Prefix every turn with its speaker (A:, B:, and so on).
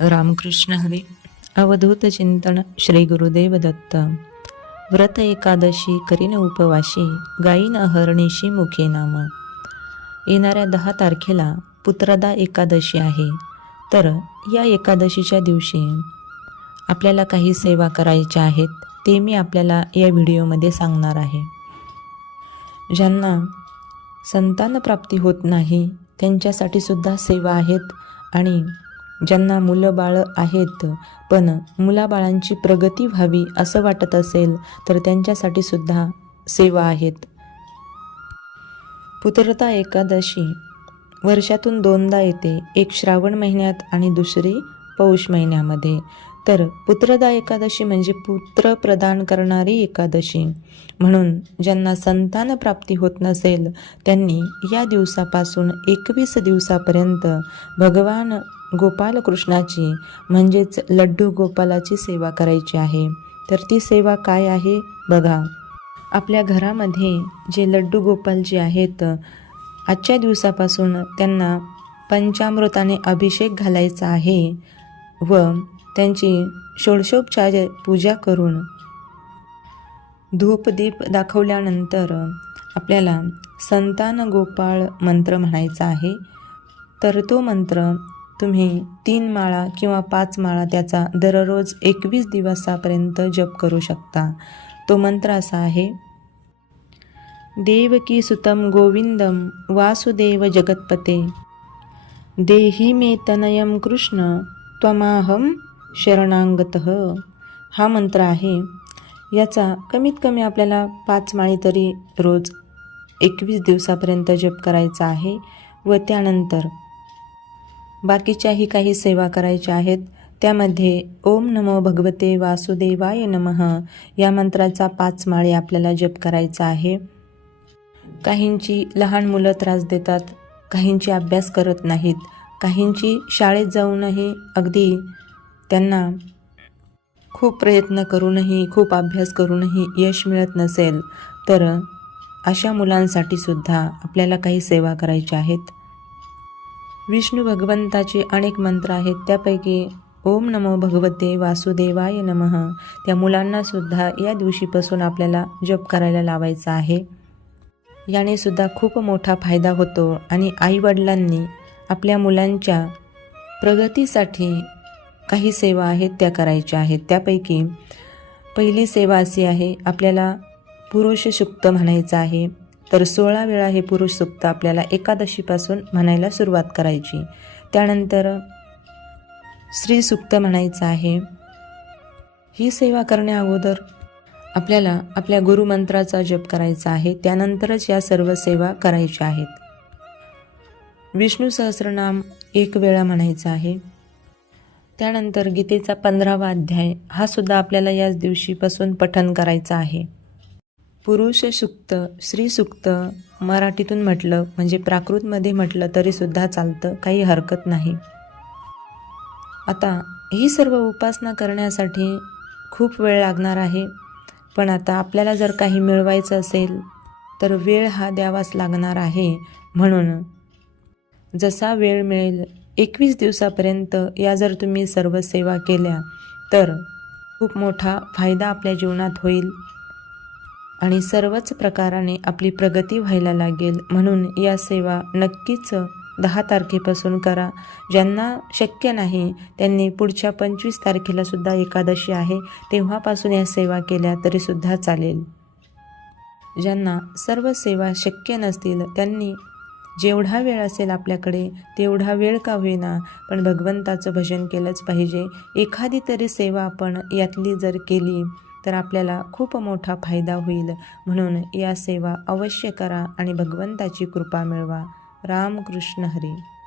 A: रामकृष्ण हरी अवधूत चिंतन श्री गुरुदेव दत्त। व्रत एकादशी करीन उपवाशी गायीन अहरणीशी मुखे नाम। येणाऱ्या दहा तारखेला पुत्रदा एकादशी आहे तर या एकादशीच्या दिवशी आपल्याला काही सेवा करायच्या आहेत ते मी आपल्याला या व्हिडिओमध्ये सांगणार आहे. ज्यांना संतान प्राप्ती होत नाही त्यांच्यासाठी सुद्धा सेवा आहेत आणि ज्यांना मुलं बाळं आहेत पण मुलाबाळांची प्रगती व्हावी असं वाटत असेल तर त्यांच्यासाठी सुद्धा सेवा आहेत. पुत्रता एकादशी. वर्षातून दोनदा येते एक श्रावण महिन्यात आणि दुसरी पौष महिन्यामध्ये. तर पुत्रदा एकादशी म्हणजे पुत्र प्रदान करणारी एकादशी. म्हणून ज्यांना संतान प्राप्ती होत नसेल त्यांनी या दिवसापासून एकवीस दिवसापर्यंत भगवान गोपाल कृष्णाची म्हणजेच लड्डू गोपालाची सेवा करायची आहे. तर ती सेवा काय आहे? बघा. आपल्या घरामध्ये जे लड्डू गोपालजी आहेत आजच्या दिवसापासून त्यांना पंचामृताने अभिषेक घालायचा आहे व त्यांची षोडशोपचार पूजा करून धूपदीप दाखवल्यानंतर आपल्याला संतान गोपाळ मंत्र म्हणायचा आहे. तर तो मंत्र तुम्ही तीन माळा किंवा पाच माळा त्याचा दररोज एकवीस दिवसापर्यंत जप करू शकता. तो मंत्र असा आहे देवकी सुतम गोविंदम वासुदेव जगतपते. देही मे तनयम कृष्ण त्वमाहम शरणांगत. हा मंत्र आहे. याचा कमीत कमी आपल्याला पाच माळी तरी रोज एकवीस दिवसापर्यंत जप करायचा आहे व त्यानंतर बाकीच्याही काही सेवा करायच्या आहेत त्यामध्ये ओम नमो भगवते वासुदेवाय नमः या मंत्राचा पाच माळे आपल्याला जप करायचा आहे. काहींची लहान मुलं त्रास देतात काहींची अभ्यास करत नाहीत काहींची शाळेत जाऊनही अगदी त्यांना खूप प्रयत्न करूनही खूप अभ्यास करूनही यश मिळत नसेल तर अशा मुलांसाठी सुद्धा आपल्याला काही सेवा करायच्या आहेत. विष्णू भगवंताचे अनेक मंत्र आहेत. त्यापैकी ओम नमो भगवते वासुदेवाय नमः. त्या मुलांनासुद्धा या दिवशीपासून आपल्याला जप करायला लावायचा आहे. याने सुद्धा खूप मोठा फायदा होतो आणि आईवडिलांनी आपल्या मुलांच्या प्रगतीसाठी काही सेवा आहेत त्या करायच्या आहेत. त्यापैकी पहिली सेवा अशी आहे आपल्याला पुरुष सुक्त म्हणायचं आहे. तर सोळा वेळा हे पुरुष सुक्त आपल्याला एकादशीपासून म्हणायला सुरुवात करायची. त्यानंतर स्त्री सुक्त म्हणायचं आहे. ही सेवा करण्या अगोदर आपल्याला आपल्या गुरुमंत्राचा जप करायचा आहे. त्यानंतरच या सर्व सेवा करायच्या आहेत. विष्णू सहस्रनाम एक वेळा म्हणायचं आहे. त्यानंतर गीतेचा पंधरावा अध्याय हा सुद्धा आपल्याला याच दिवशीपासून पठन करायचा आहे. पुरुष सुक्त स्त्री सुक्त मराठीतून म्हटलं म्हणजे प्राकृतमध्ये म्हटलं तरीसुद्धा चालतं काही हरकत नाही. आता ही सर्व उपासना करण्यासाठी खूप वेळ लागणार आहे पण आता आपल्याला जर काही मिळवायचं असेल तर वेळ हा द्यावाच लागणार आहे म्हणून. जसा वेळ मिळेल एकवीस दिवसापर्यंत या जर तुम्ही सर्व सेवा केल्या तर खूप मोठा फायदा आपल्या जीवनात होईल. आणि सर्वच प्रकाराने आपली प्रगती व्हायला लागेल. म्हणून या सेवा नक्कीच दहा तारखेपासून करा. ज्यांना शक्य नाही त्यांनी पुढच्या पंचवीस तारखेला सुद्धा एकादशी आहे. तेव्हापासून या सेवा केल्या तरीसुद्धा चालेल. ज्यांना सर्व सेवा शक्य नसतील त्यांनी जेवढा वेळ असेल आपल्याकडे तेवढा वेळ का होईना पण भगवंताचं भजन केलंच पाहिजे. एखादी तरी सेवा आपण यातली जर केली तर आपल्याला खूप मोठा फायदा होईल. म्हणून या सेवा अवश्य करा आणि भगवंताची कृपा मिळवा. रामकृष्ण हरी.